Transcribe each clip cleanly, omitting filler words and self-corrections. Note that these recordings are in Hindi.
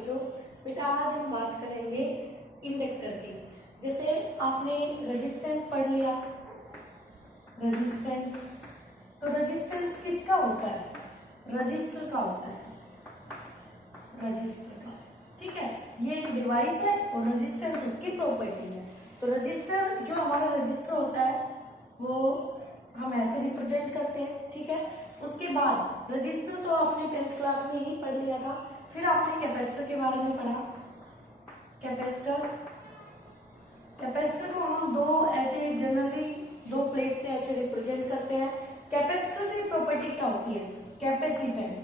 बच्चों, बेटा आज हम बात करेंगे इंडक्टर की। जैसे आपने रेजिस्टेंस पढ़ लिया, रेजिस्टेंस, तो रेजिस्टेंस किसका होता है? रजिस्टर का होता है, रजिस्टर का, ठीक है। ये एक डिवाइस है और रेजिस्टेंस उसकी प्रॉपर्टी है। तो रजिस्टर, जो हमारा रजिस्टर होता है वो हम ऐसे रिप्रेजेंट करते हैं, ठीक है। उसके बाद रजिस्टर तो आपने 10th क्लास में ही पढ़ लिया था। फिर आपने कैपेसिटर के बारे में पढ़ा। कैपेसिटर, कैपेसिटर को हम दो ऐसे जनरली दो प्लेट से ऐसे रिप्रेजेंट करते हैं। कैपेसिटर की प्रॉपर्टी क्या होती है? कैपेसिटेंस,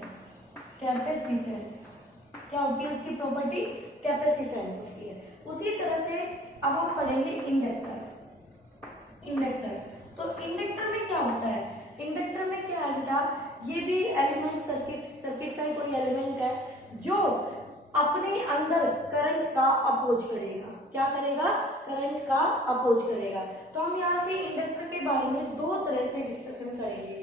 कैपेसिटेंस क्या होती है उसकी प्रॉपर्टी? कैपेसिटेंस होती है। उसी तरह से अब हम पढ़ेंगे इंडक्टर। इंडक्टर, तो इंडक्टर में क्या होता है? इंडक्टर में क्या है बेटा? ये भी एलिमेंट सर्किट का ही कोई एलिमेंट है जो अपने अंदर करंट का अपोज करेगा। क्या करेगा? करंट का अपोज करेगा। तो हम यहाँ से इंडक्टर के बारे में दो तरह से डिस्कशन करेंगे।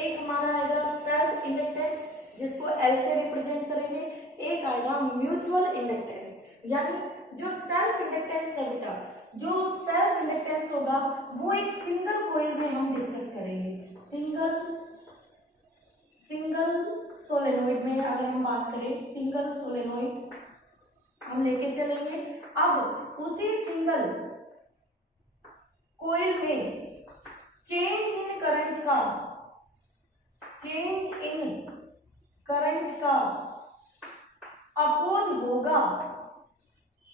एक हमारा आएगा सेल्फ इंडक्टेंस, जिसको एल से रिप्रेजेंट करेंगे। एक आएगा म्यूचुअल इंडक्टेंस, यानी जो सेल्फ इंडक्टेंस है बेटा, जो सेल्फ इंडक्टेंस होगा वो एक सिंगल कॉइल में हम डिस्कस करेंगे। सिंगल सोलेनोइड में अगर हम बात करें, सिंगल सोलेनोइड हम लेके चलेंगे। अब उसी सिंगल कॉइल में चेंज इन करंट का अपोज होगा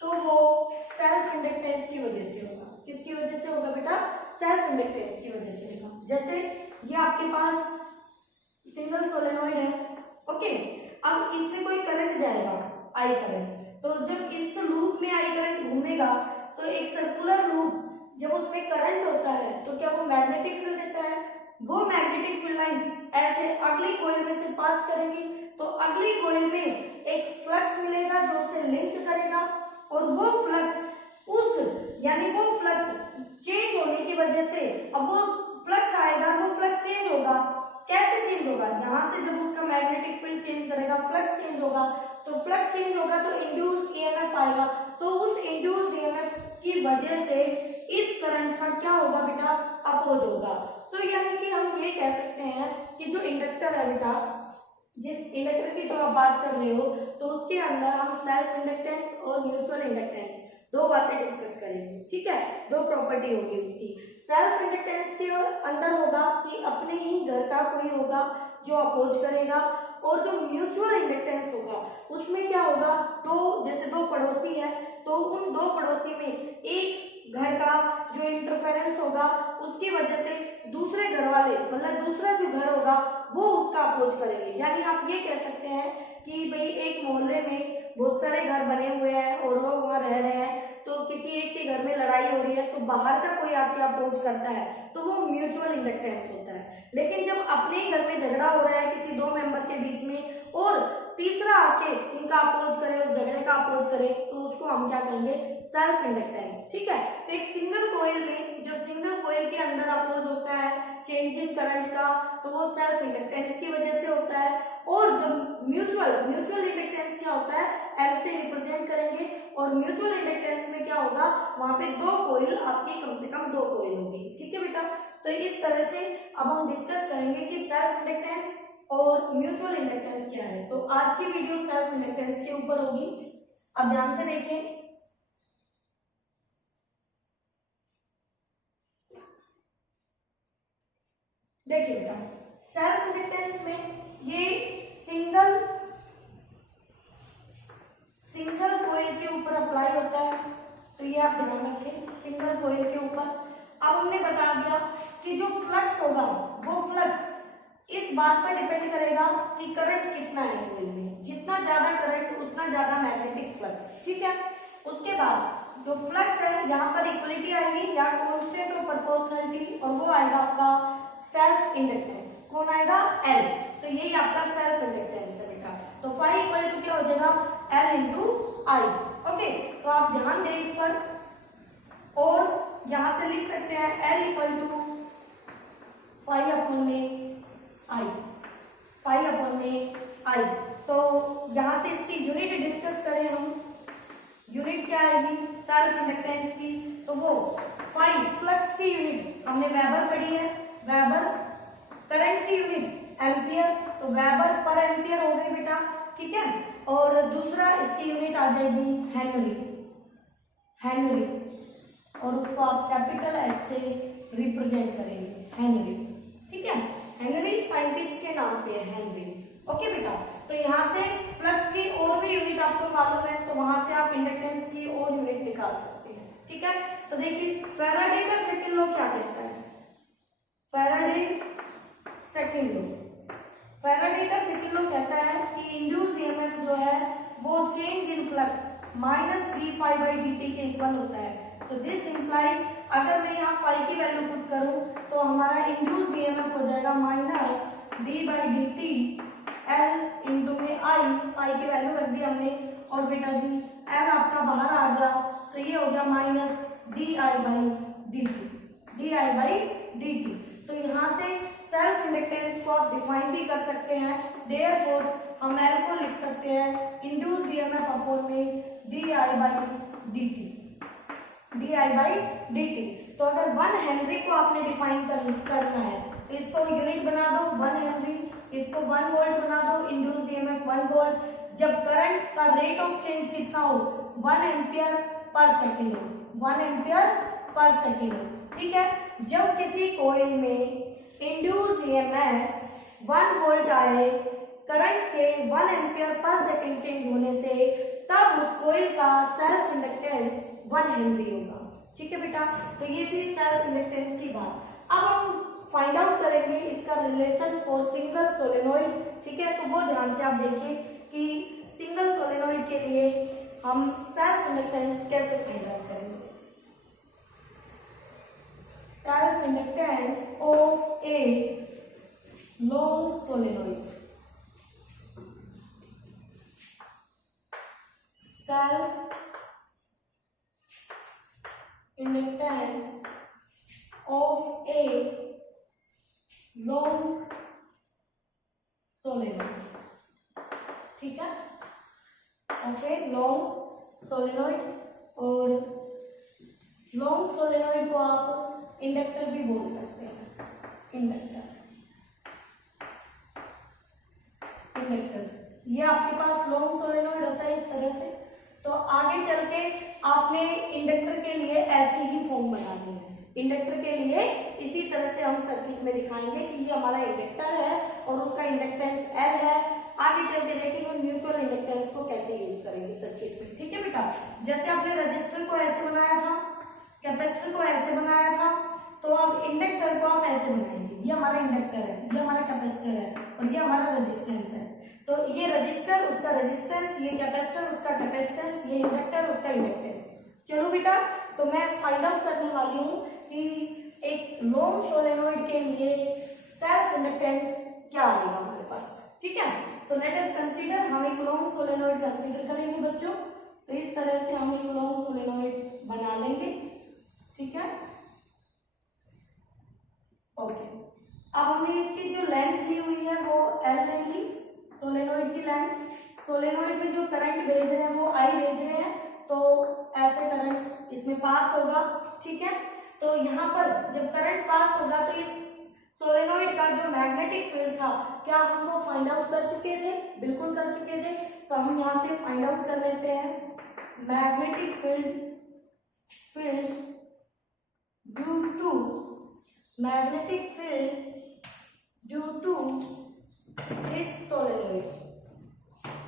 तो वो सेल्फ इंडक्टेंस की वजह से होगा। किसकी वजह से होगा बेटा? सेल्फ इंडक्टेंस की वजह से होगा। जैसे ये आपके पास सिंगल सोलेनोइड है, ओके। अब इसमें कोई करंट जाएगा, आई करंट, तो जब इस लूप में आई करंट घूमेगा तो एक सर्कुलर लूप, जब उसमें करंट होता है तो क्या वो मैग्नेटिक फील्ड देता है? वो मैग्नेटिक फील्ड लाइंस ऐसे अगली कॉइल में से पास करेंगी तो अगली कॉइल में एक फ्लक्स मिलेगा जो उसे लिंक करेगा, और वो फ्लक्स यानी वो फ्लक्स चेंज होने की वजह से, अब वो फ्लक्स आएगा, वो फ्लक्स चेंज होगा। कैसे चेंज होगा? यहाँ से जब उसका मैग्नेटिक फील्ड चेंज करेगा, फ्लक्स चेंज होगा, तो फ्लक्स चेंज होगा तो इंड्यूस्ड ईएमएफ आएगा, तो उस इंड्यूस्ड ईएमएफ की वजह से इस करंट का क्या होगा बेटा? अपोज होगा। तो यानी कि हम ये कह सकते हैं कि जो इंडक्टर है बेटा, जिस इंडक्टर की जो आप बात कर रहे हो, तो उसके अंदर हम सेल्फ इंडक्टेंस और म्यूचुअल इंडक्टेंस दो बातें डिस्कस करेंगे, ठीक है। दो प्रॉपर्टी होगी उसकी। सेल्फ इंडक्टेंस के अंदर होगा कि अपने ही घर का कोई होगा जो अपोज करेगा, और जो म्यूचुअल इंडक्टेंस होगा उसमें क्या होगा? जैसे दो पड़ोसी है, तो उन दो पड़ोसी में एक घर का जो इंटरफेरेंस होगा उसकी वजह से दूसरे घर वाले, मतलब दूसरा जो घर होगा वो उसका अपोज करेंगे। यानी आप ये कह सकते हैं कि भाई एक मोहल्ले में बहुत सारे घर बने हुए हैं और लोग वहां रह रहे हैं, तो किसी एक के घर में लड़ाई हो रही है तो बाहर का कोई आके अपोज करता है तो वो म्यूचुअल इंडक्टेंस होता है। लेकिन जब अपने ही घर में झगड़ा हो रहा है किसी दो मेंबर के बीच में और तीसरा आके इनका अपोज करे, उस झगड़े का अपोज करे, तो उसको हम क्या कहेंगे? सेल्फ इंडक्टेंस, ठीक है। तो एक सिंगल कॉइल में, जो सिंगल कॉइल के अंदर अपोज होता है चेंज इन करंट का, तो वो सेल्फ इंडक्टेंस की वजह से होता है। और जब म्यूचुअल इंडक्टेंस क्या होता है? एल से रिप्रेजेंट करेंगे, और म्यूचुअल इंडक्टेंस में क्या होगा? वहां पे दो कॉइल, आपकी कम से कम दो कॉइल होगी, ठीक है बेटा। तो इस तरह से अब हम डिस्कस करेंगे कि सेल्फ इंडक्टेंस और म्यूचुअल इंडक्टेंस क्या है। तो आज की वीडियो सेल्फ इंडक्टेंस के ऊपर होगी। अब ध्यान से देखें, देखिए बेटा, सेल्फ इंडक्टेंस में ये सिंगल कॉइल के ऊपर अप्लाई होता है, तो ये आप ध्यान रखें, सिंगल कॉइल के ऊपर। अब हमने बता दिया कि जो फ्लक्स होगा वो फ्लक्स इस बात पर डिपेंड करेगा कि करंट कितना है कॉइल में। जितना ज्यादा करंट उतना ज्यादा मैग्नेटिक फ्लक्स, ठीक है। उसके बाद जो फ्लक्स है यहाँ पर इक्वलिटी आएगी या कांस्टेंट और प्रोपोर्शनलिटी, और वो आएगा आपका सेल्फ इंडक्टेंस। कौन आएगा? एल। तो यही आपका सेल्फ इंडक्टेंस है बेटा। तो फाई इक्वल टू क्या हो जाएगा? एल इंटू आई, ओके। तो आप ध्यान दें इस पर, और यहां से लिख सकते हैं L equal to phi upon में आई, फाई अपॉन में आई। तो यहाँ से इसकी यूनिट डिस्कस करें हम, यूनिट क्या आएगी सेल्फ इंडक्टेंस की, तो वो 5 फ्लक्स की यूनिट हमने वेबर पढ़ी है, वेबर, करंट की यूनिट एम्पियर, तो वेबर पर एम्पियर हो गई बेटा, ठीक है। और दूसरा इसकी यूनिट आ जाएगी हेनरी, हेनरी, और उसको आप कैपिटल एच से रिप्रेजेंट करेंगे हेनरी, ठीक है। हेनरी साइंटिस्ट के नाम पे है हेनरी, ओके बेटा। तो यहाँ से फ्लक्स की और भी यूनिट आपको मालूम है, तो वहां से आप इंडक्टेंस की और यूनिट निकाल सकते हैं, ठीक है। तो देखिए फैराडे का सेकंड लॉ क्या कहता है, फैराडे सेकंड लॉ, फैराडे का सेकंड लॉ कहता है कि इंड्यूस ईएमएफ जो है वो change in flux minus d phi by d t के इक्वल होता है। तो दिस इंप्लाइज, अगर मैं यहाँ फाई की वैल्यू पुट करूँ तो हमारा इंड्यूस ईएमएफ हो जाएगा minus D by d T L into में आई, फाई की वैल्यू रख दी हमने, और बेटा जी एल आपका बाहर आ गया, तो ये हो गया minus D I by d T, D I by d T. तो यहाँ से सेल्फ इंडक्टेंस को आप डिफाइन भी कर सकते हैं, देयरफॉर हम एल को लिख सकते हैं इंड्यूस्ड ईएमएफ अपॉन में D I by d T, D I by d T. तो अगर 1 हेनरी को आपने डिफाइन करना है तो इसको यूनिट बना दो 1 हेनरी, इसको 1 वोल्ट बना दो, इंड्यूस्ड ईएमएफ 1 वोल्ट। जब करंट का रेट ऑफ चेंज कितना हो 1 एम्पियर पर सेकेंड हो, 1 एम्पियर पर सेकेंड हो, ठीक है। जब किसी कॉइल में इंड्यूस्ड ईएमएफ 1 वोल्ट आए करंट के 1 एम्पियर पर सेकेंड चेंज होने से, तब उस कॉइल का सेल्फ इंडक्टेंस 1 हेनरी होगा, ठीक है बेटा। तो ये थी सेल्फ इंडक्टेंस की बात। अब हम फाइंड आउट करेंगे इसका रिलेशन फॉर सिंगल सोलेनोइड, ठीक है। तो वो ध्यान से आप देखिए कि सिंगल सोलेनोइड के लिए हम सेल्फ इंडक्टेंस कैसे फाइंड आउट करेंगे। Self inductance of a long solenoid, self inductance of a long solenoid, ठीक है, ऑफ ए लॉन्ग सोलेनोइड। और लॉन्ग सोलेनोइड को आप इंडक्टर भी बोल सकते हैं, इंडक्टर, इंडक्टर ये आपके पास लॉन्ग सोलेनोइड होता है इस तरह से। तो आगे चल के आपने इंडक्टर के लिए ऐसी ही फॉर्म बनानी है, इंडक्टर के लिए इसी तरह से हम सर्किट में दिखाएंगे कि ये हमारा इंडक्टर है और उसका इंडक्टेंस एल है। आगे चल के देखेंगे म्यूचुअल इंडक्टेंस को कैसे यूज करेंगे सर्किट में, ठीक है बेटा। जैसे आपने रजिस्टर को ऐसे बनाया था, कैपेसिटर को ऐसे बनाया था, तो अब इंडक्टर को आप ऐसे बनाएंगे, ये हमारा इंडक्टर है, ये हमारा कैपेसिटर है और ये हमारा रेजिस्टेंस है। तो ये रजिस्टर उसका रेजिस्टेंस, ये कैपेसिटर उसका कैपेसिटेंस, ये इंडक्टर उसका इंडक्टेंस। चलो बेटा, तो मैं फाइंड आउट करने वाली हूँ कि एक लॉन्ग सोलेनोइड के लिए सेल्फ इंडक्टेंस क्या आएगा हमारे पास, ठीक है। तो लेट अस कंसीडर, हम एक लॉन्ग सोलेनोइड कंसीडर करेंगे बच्चों। तो इस तरह से हम एक लॉन्ग सोलेनोइड बना लेंगे, ठीक है, ओके। अब हमने इसकी जो लेंथ ली हुई है वो एल ले ली, सोलेनोइड की लेंथ। सोलेनोइड में जो करंट भेज रहे हैं वो आई भेज रहे हैं, तो ऐसे करंट इसमें पास होगा, ठीक है। तो यहाँ पर जब करंट पास होगा तो इस सोलेनोइड का जो मैग्नेटिक फील्ड था, क्या हम वो फाइंड आउट कर चुके थे? बिल्कुल कर चुके थे। तो हम यहाँ से फाइंड आउट कर लेते हैं magnetic field due to magnetic field due to this solenoid,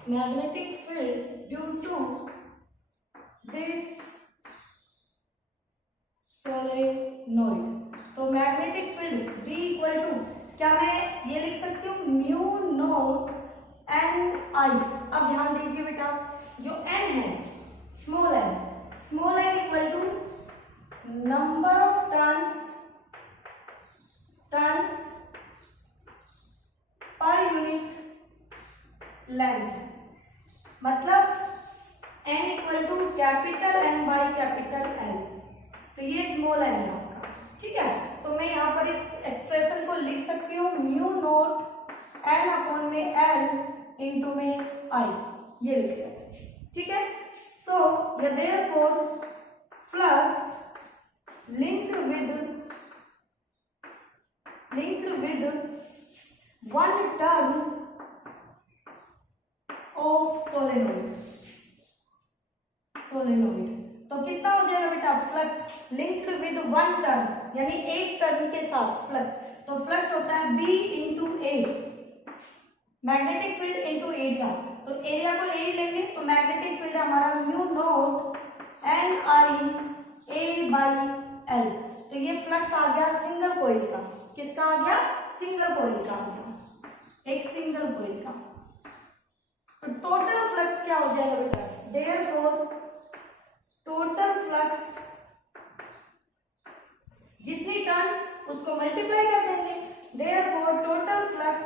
magnetic field due to this solenoid. तो magnetic field B equal to, क्या मैं ये लिख सकती हूँ, म्यू नॉट एन आई। अब ध्यान दीजिए बेटा, जो n है small n equal to number of turns per unit length, मतलब n equal to capital N by capital L। तो ये स्मॉल n है आपका, ठीक है। तो मैं यहाँ पर इस एक्सप्रेशन को लिख सकती हूँ म्यू नॉट n अपॉन में L इनटू में आई, ये लिख दिया, ठीक है। So therefore flux linked with one turn off solenoid. तो कितना हो जाएगा बेटा, flux linked with one turn यानी एक टर्न के साथ फ्लक्स, तो फ्लक्स होता है B इंटू ए, मैग्नेटिक फील्ड इंटू एरिया, तो एरिया को ए लेंगे तो मैग्नेटिक फील्ड हमारा mu naught N I A by L. तो ये फ्लक्स आ गया सिंगल कॉइल का, किसका आ गया, सिंगल कॉइल का आ गया, एक सिंगल कॉइल का। तो टोटल फ्लक्स क्या हो जाएगा बेटा, देयरफॉर टोटल फ्लक्स जितनी टर्न्स उसको मल्टीप्लाई कर देंगे, therefore total flux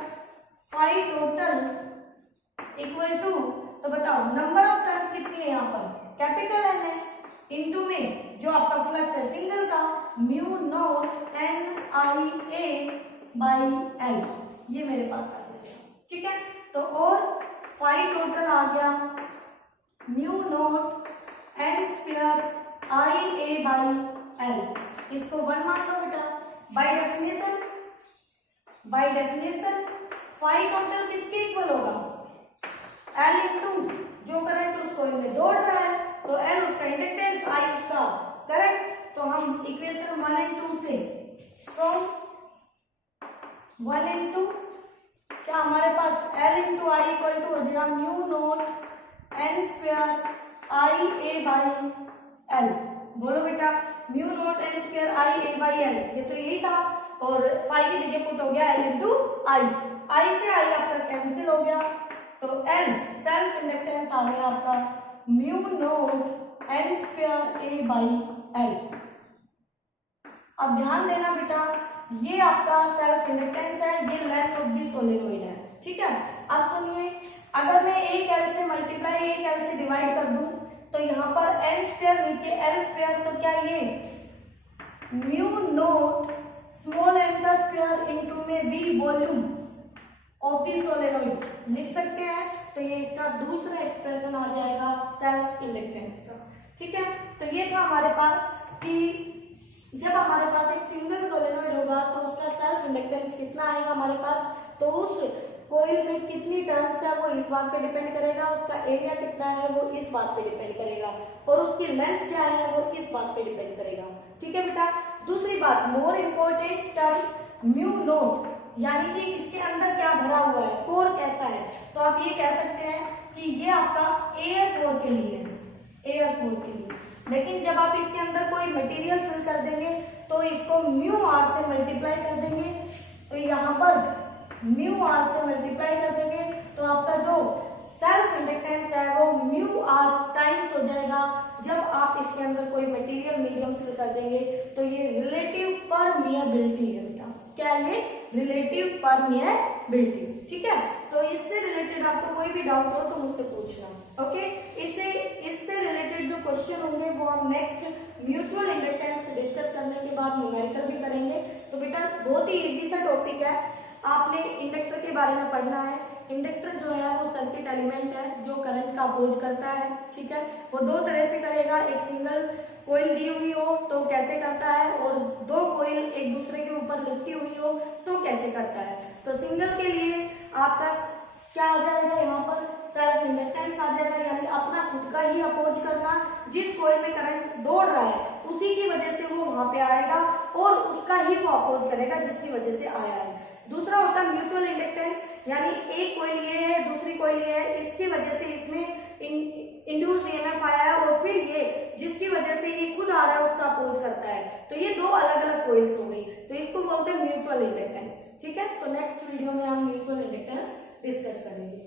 phi total equal to, तो बताओ नंबर ऑफ टर्न्स कितनी है यहाँ पर, कैपिटल एन है, इनटू में जो आपका फ्लक्स है सिंगल का mu naught N I A by L, ये मेरे पास आ जाएगा, ठीक है। तो और फाई टोटल आ गया mu naught N square I A by L, इसको 1 मान लो बेटा। बाय डेफिनेशन फाई टोटल किसके इक्वल होगा, एल इंटू जो करंट उस कॉइल में दौड़ रहा है, तो एल उसका इंडक्टेंस, आई उसका करंट। तो हम इक्वेशन 1 और 2 से फ्रॉम 1 और 2 क्या हमारे पास L into I equal to हो जाएगा mu naught N square I A by L. बोलो बेटा, mu naught N square I A by L, ये तो यही था, और फाई की जगह पुट हो गया एल इंटू आई, आई से आई आपका कैंसिल हो गया, तो एल सेल्फ इंडक्टेंस आ गया आपका mu naught N square A by L. अब ध्यान देना बेटा, ये आपका सेल्फ इंडक्टेंस है, ये लेंथ ऑफ दी सोलेनोइड है, ठीक है। अब सुनिए, अगर मैं एक एल से मल्टीप्लाई एक एल से डिवाइड कर दूं तो यहाँ पर एन स्क्वायर नीचे एल स्क्वायर, तो क्या ये म्यू नॉट स्मॉल एन का स्क्वायर इनटू में V volume of the solenoid लिख सकते हैं। तो ये इसका दूसरा एक्सप्रेशन आ जाएगा सेल्फ इंडक्टेंस का, ठीक है। तो ये था हमारे पास कि जब हमारे पास एक सिंगल सोलेनोइड होगा तो उसका सेल्फ इंडक्टेंस कितना आएगा हमारे पास, तो उस कोइल में कितनी टर्न्स है वो इस बात पे डिपेंड करेगा, उसका एरिया कितना है वो इस बात पे डिपेंड करेगा, और उसकी लेंथ क्या है वो इस बात पे डिपेंड करेगा, ठीक है बेटा। दूसरी बात, more important term mu naught, यानी कि इसके अंदर क्या भरा हुआ है, कोर कैसा है, तो आप ये कह सकते हैं कि ये आपका एयर कोर के लिए है, एयर कोर के लिए। लेकिन जब आप इसके अंदर कोई मटेरियल फिल कर देंगे तो इसको म्यू आर से मल्टीप्लाई कर देंगे, तो यहाँ पर म्यू आर से मल्टीप्लाई कर देंगे तो आपका जो सेल्फ इंडक्टेंस है वो म्यू आर टाइम्स हो जाएगा। जब आप इसके अंदर कोई मटेरियल मीडियम फिल कर देंगे तो ये रिलेटिव परमिएबिलिटी है बेटा, क्या ये रिलेटिव परमिएबिलिटी, ठीक है। तो इससे रिलेटेड आपको कोई भी डाउट हो तो मुझसे पूछना, ओके। इससे रिलेटेड जो क्वेश्चन होंगे वो हम नेक्स्ट म्यूचुअल इंडक्टेंस डिस्कस करने के बाद न्यूमेरिकल भी करेंगे। तो बेटा बहुत ही इजी सा टॉपिक है, आपने इंडक्टर के बारे में पढ़ना है। इंडक्टर जो है वो सर्किट एलिमेंट है जो करंट का अपोज करता है, ठीक है। वो दो तरह से करेगा, एक सिंगल कोइल दी हुई हो तो कैसे करता है, और दो कोइल एक दूसरे के ऊपर लिपटी हुई हो तो कैसे करता है। तो सिंगल के लिए आपका क्या आ जाएगा, यहाँ पर सेल्फ इंडक्टेंस आ जाएगा, यानी अपना खुद का ही अपोज करना, जिस कोइल में करंट दौड़ रहा है उसी की वजह से वो वहां पे आएगा और उसका ही वो अपोज करेगा जिसकी वजह से आया है। दूसरा होता है म्यूचुअल इंडक्टेंस, यानी एक कोइल ये है दूसरी कोइल ये है, इसकी वजह से इसमें इंड्यूस ईएमएफ आया है और फिर ये जिसकी वजह से ये खुद आ रहा है उसका अपोज करता है, तो ये दो अलग अलग कोइल्स हो गई, तो इसको बोलते हैं म्यूचुअल इंडक्टेंस, ठीक है। तो नेक्स्ट वीडियो में हम म्यूचुअल इंडक्टेंस डिस्कस करेंगे।